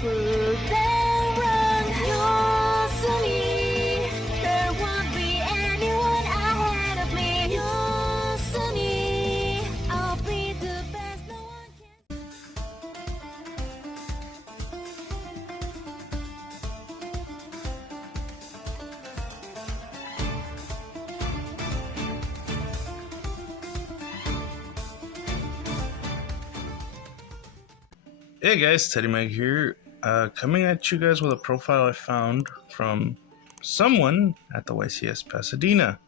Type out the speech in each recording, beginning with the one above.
Prove them wrong. You're me. There won't be anyone ahead of me. You're me. I'll be the best no one can. Hey guys, Teddy Mag here, coming at you guys with a profile I found from someone at the YCS Pasadena.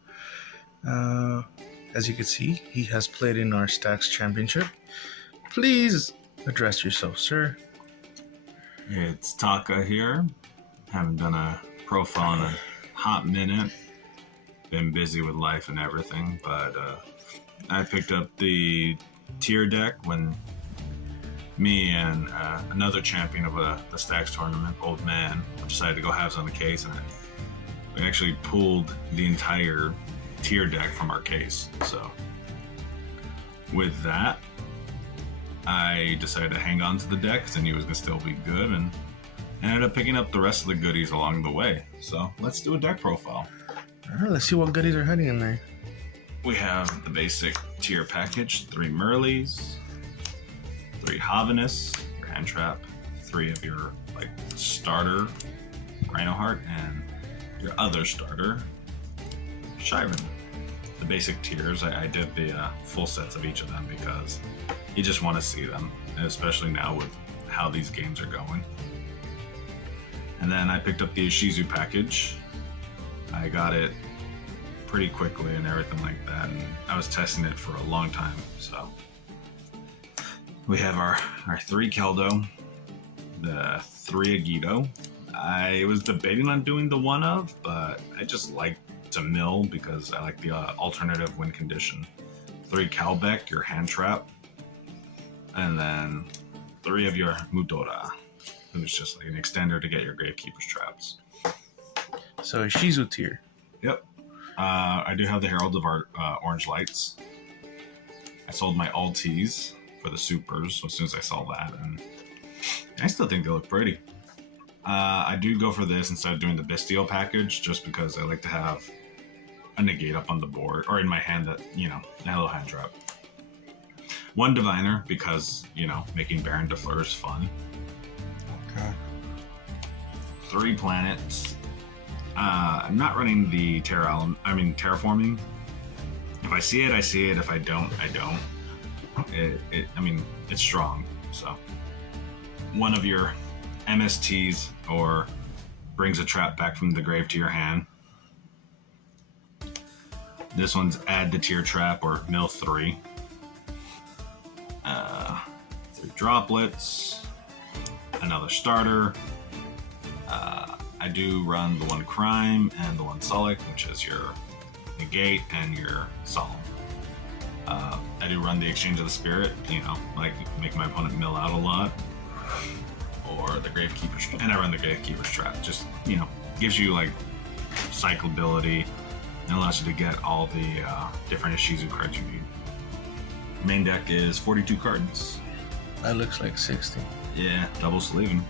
As you can see, he has played in our Stackz Championship. Please address yourself, sir. It's Taka here. Haven't done a profile in a hot minute. Been busy with life and everything, but I picked up the tier deck when me and another champion of the Stackz tournament, Old Man, decided to go halves on the case, and we actually pulled the entire tier deck from our case. So with that, I decided to hang on to the deck because I knew it was going to still be good, and ended up picking up the rest of the goodies along the way. So let's do a deck profile. Alright, let's see what goodies are hiding in there. We have the basic tier package, 3 Merleys, 3 Havanus, your hand trap, 3 of your starter Rhinoheart, and your other starter Shivan. The basic tiers, I did the full sets of each of them because you just want to see them, and especially now with how these games are going. And then I picked up the Ishizu package. I got it pretty quickly and everything like that, and I was testing it for a long time. So we have our 3 Keldo, the 3 Agito. I was debating on doing the 1 of, but I just like to mill because I like the alternative win condition. 3 Calbeck, your hand trap, and then 3 of your Mudora, who's just like an extender to get your Gravekeeper's traps. So Ishizu tier. Yep. I do have the Herald of our Orange Lights. I sold my Alties for the supers as soon as I saw that, and I still think they look pretty. I do go for this instead of doing the Bestial package just because I like to have a negate up on the board or in my hand that, a little hand trap. 1 Diviner because, making Baron Defleur is fun. Okay. 3 planets. I'm not running the terraforming. If I see it, I see it. If I don't, I don't. It's strong. So 1 of your MSTs or brings a trap back from the grave to your hand. This one's add the tier trap or mill 3. 3 droplets, another starter. I do run the 1 crime and the 1 Sulic, which is your negate and your solemn. I do run the exchange of the spirit, make my opponent mill out a lot, or the Gravekeeper's trap, and I run the Gravekeeper's trap. Just gives you cyclability and allows you to get all the different Ishizu cards you need. Main deck is 42 cards. That looks like 60. Yeah, double sleeving.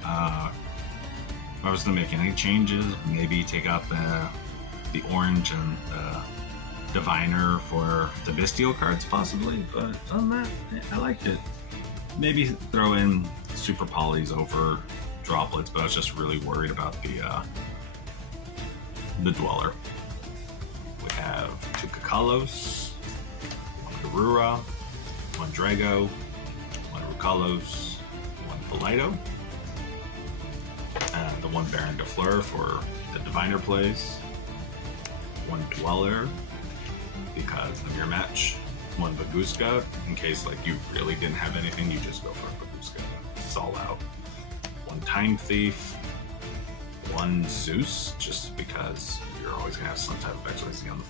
If I was to make any changes, maybe take out the orange and the Diviner for the Bestial cards possibly, but other than that, I liked it. Maybe throw in Super Polys over Droplets, but I was just really worried about the Dweller. We have 2 Kakalos, 1 Garura, 1 Drago, 1 Rukalos, 1 Polito, and the 1 Baron Defleur for the Diviner plays, 1 Dweller because of your match, 1 Baguska in case you really didn't have anything, you just go for a Baguska. It's all out. 1 Time Thief, 1 Zeus, just because you're always gonna have some type of XYZ on the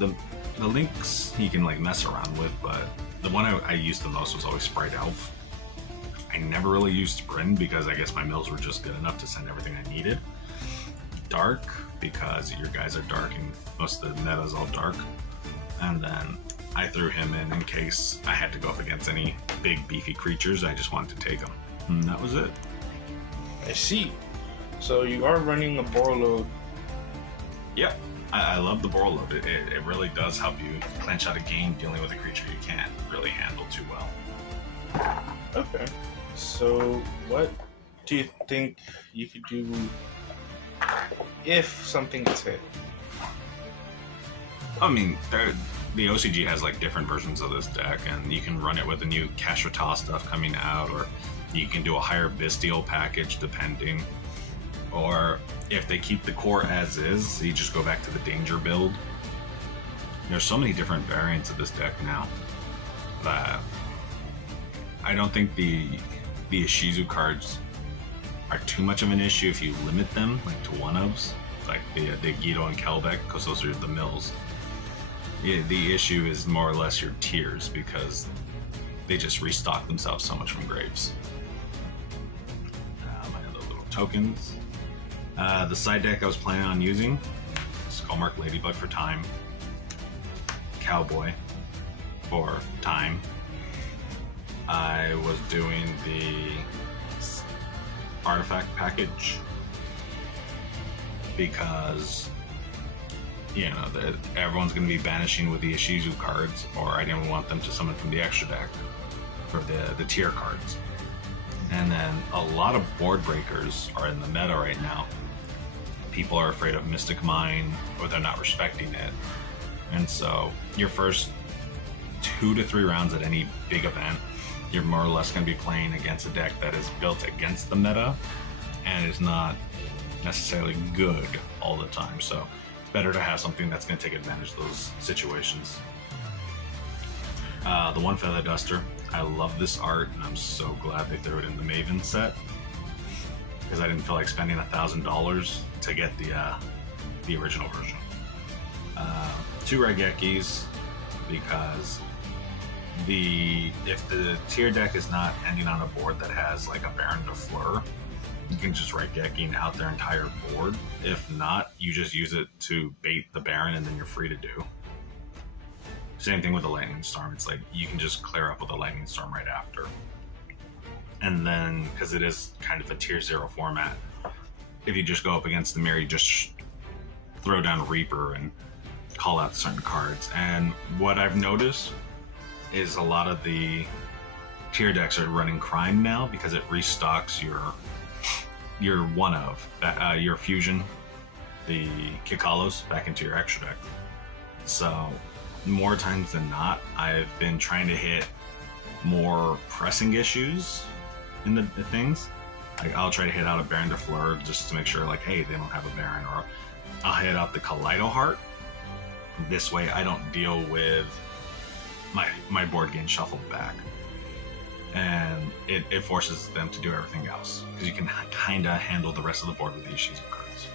field. The links you can mess around with, but the one I used the most was always Sprite Elf. I never really used Sprint because I guess my mills were just good enough to send everything I needed. Dark, because your guys are dark and most of the meta is all dark. And then I threw him in case I had to go up against any big beefy creatures. I just wanted to take them. And that was it. I see. So you are running a Borreload. Yep. I love the Borreload. It really does help you clinch out a game dealing with a creature you can't really handle too well. Okay. So what do you think you could do if something gets hit? I mean, the OCG has like different versions of this deck, and you can run it with the new Kashrata stuff coming out, or you can do a higher Bestial package depending. Or if they keep the core as is, you just go back to the danger build. There's so many different variants of this deck now that I don't think the Ishizu cards are too much of an issue if you limit them like to one-ofs, like the Guido and Kelbeck, because those are the mills. The issue is more or less your tiers, because they just restock themselves so much from graves. My other little tokens. The side deck I was planning on using: Skullmark Ladybug for time, Cowboy for time. I was doing the artifact package because, you know, everyone's going to be banishing with the Ishizu cards, or I didn't want them to summon from the extra deck for the tier cards. And then a lot of board breakers are in the meta right now. People are afraid of Mystic Mine, or they're not respecting it. And so your first 2 to 3 rounds at any big event, you're more or less going to be playing against a deck that is built against the meta and is not necessarily good all the time. So it's better to have something that's going to take advantage of those situations. The One Feather Duster, I love this art, and I'm so glad they threw it in the Maven set, because I didn't feel like spending $1,000 to get the original version. 2 Raigekis, because if the tier deck is not ending on a board that has like a Baron de Fleur, you can just Raigeki out their entire board. If not, you just use it to bait the Baron, and then you're free to do. Same thing with the Lightning Storm. It's like you can just clear up with a Lightning Storm right after. And then, because it is kind of a tier 0 format, if you just go up against the mirror, you just throw down Reaper and call out certain cards. And what I've noticed is a lot of the tier decks are running Crime now, because it restocks your one-of, your Fusion, the Kikalos, back into your extra deck. So more times than not, I've been trying to hit more pressing issues in the things. Like, I'll try to hit out a Baron de Fleur just to make sure, like, hey, they don't have a Baron, or I'll hit out the Kaleido Heart. This way I don't deal with my board getting shuffled back, and it forces them to do everything else, because you can kind of handle the rest of the board with the Ishizu cards.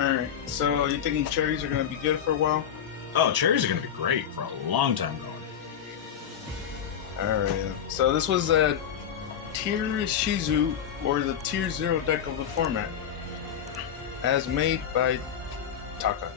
Alright, so you thinking cherries are going to be good for a while? Oh, cherries are going to be great for a long time going. Alright, so this was a tier Ishizu, or the tier 0 deck of the format, as made by Taka.